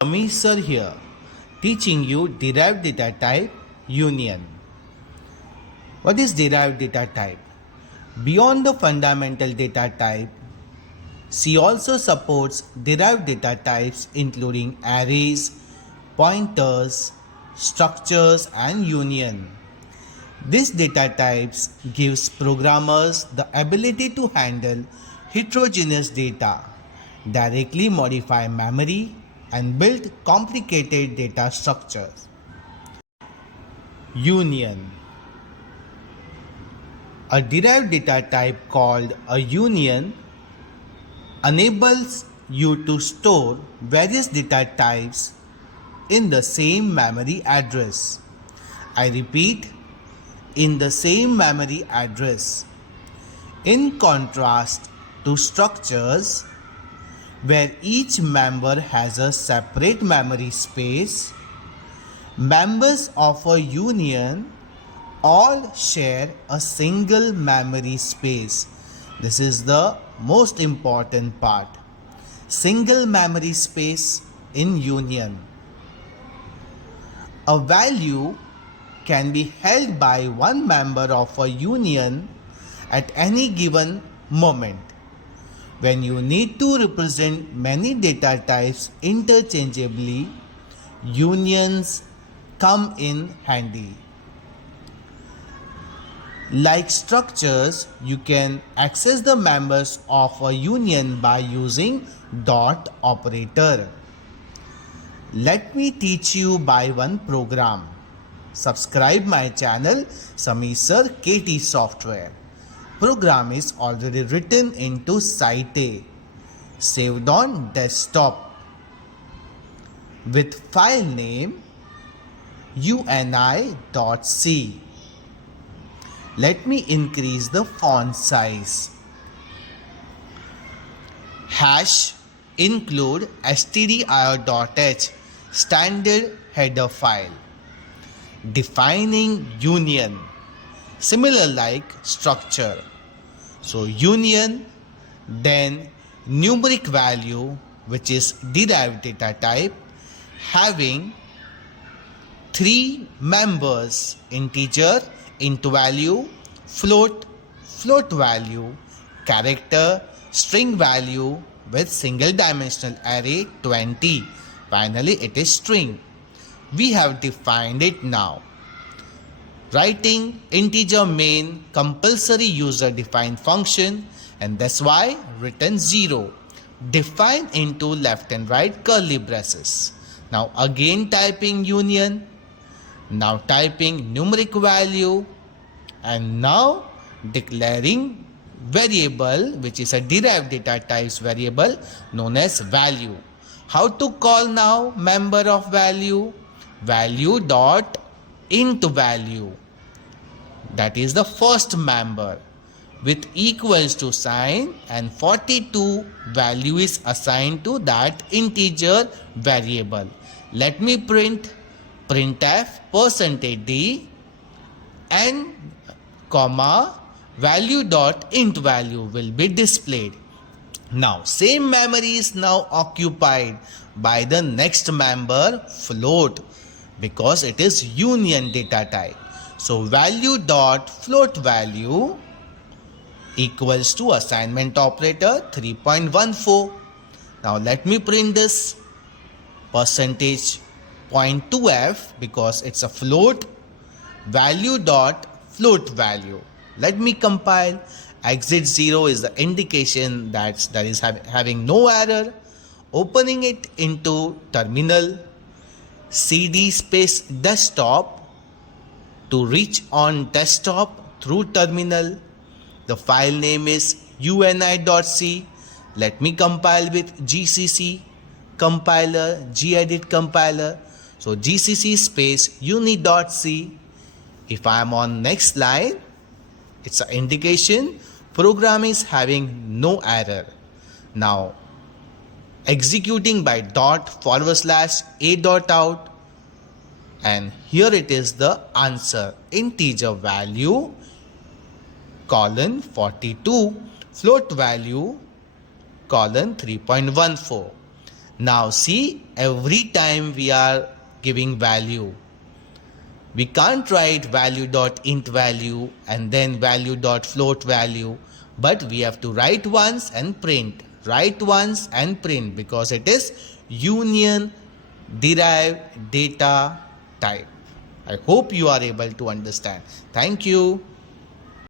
Samirsir here, teaching you derived data type union. What is derived data type? Beyond the fundamental data type, C also supports derived data types including arrays, pointers, structures and union. These data types gives programmers the ability to handle heterogeneous data, directly modify memory and build complicated data structures. Union. A derived data type called a union enables you to store various data types in the same memory address. I repeat, in the same memory address. In contrast to structures where each member has a separate memory space, members of a union all share a single memory space. This is the most important part. Single memory space in union. A value can be held by one member of a union at any given moment. When you need to represent many data types interchangeably, unions come in handy. Like structures, you can access the members of a union by using dot operator. Let me teach you by one program. Subscribe my channel samirsir ktsoftware. Program is already written into Site, saved on desktop with file name uni.c. Let me increase the font size. Hash include stdio.h standard header file. Defining union, similar like structure. So union, then numeric value, which is derived data type, having three members: integer, int value, float, float value, character, string value with single dimensional array 20. Finally, it is string. We have defined it now. Writing integer main compulsory user defined function, and that's why written 0. Define into left and right curly braces. Now again typing union. Now typing numeric value, and now declaring variable, which is a derived data types variable known as value. How to call now member of value? Value dot int value, that is the first member, with equals to sign, and 42 value is assigned to that integer variable. Let me printf %d and comma value dot int value will be displayed. Now same memory is now occupied by the next member float, because it is union data type. So value dot float value equals to assignment operator 3.14. Now let me print this %.2f, because it's a float, value dot float value. Let me compile. Exit 0 is the indication that is having no error. Opening it into terminal, cd space desktop to reach on desktop through terminal. The file name is uni.c. Let me compile with gcc compiler, gedit compiler. So gcc space uni.c. If I am on next line, it's an indication program is having no error. Now executing by ./a.out, and here it is the answer: integer value colon 42, float value colon 3.14. Now see, every time we are giving value, we can't write value.int value and then value.float value, but we have to write once and print. Write once and print because it is union derived data type. I hope you are able to understand. Thank you.